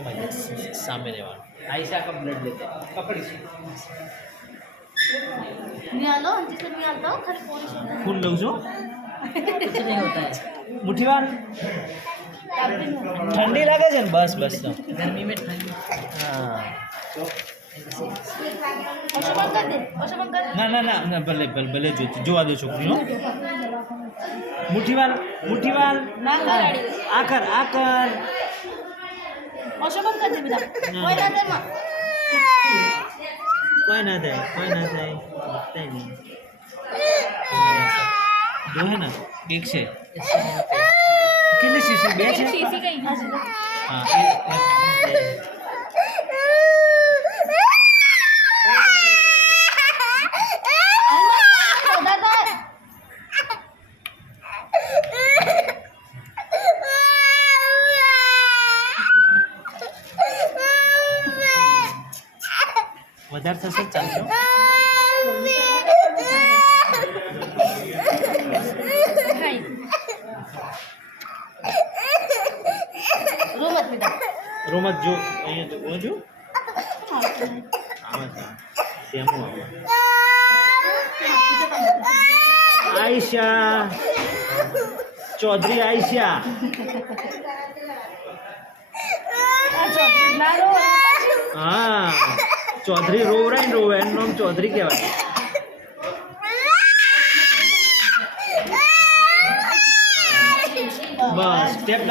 सामने રહેવાનું आयशा का ब्लड लेते हैं पकड़ी नियालो जिससे नियालता हूँ खाली फोन खून लग जो कुछ नहीं होता है मुठीवान ठंडी लगे છે ને બસ બસ તો गर्मी में ठंड હા ઓશોબંગ કર દે ઓશોબંગ કર ના ના ના ના ભલે ભલે ભલે જોવા દો છોકરીનો મુઠીવાન મુઠીવાન ના કરાડી આ કર ઓશોબંગ કર દે બેટા કોઈ ના દે માં કોઈ ના થાય થાય નહીં જો હે ના એક છે કેટલી સીસી બે છે સીસી કઈ હા વધારે થશે ચાલજો રોમત બેટા રોમત જો અહીંયા જો આમાં સેમો આયશા ચૌધરી આયશા ના રો હા ચૌધરી રોવરાય ને રોવે એનું નામ ચૌધરી કહેવાય બસ સ્ટેપ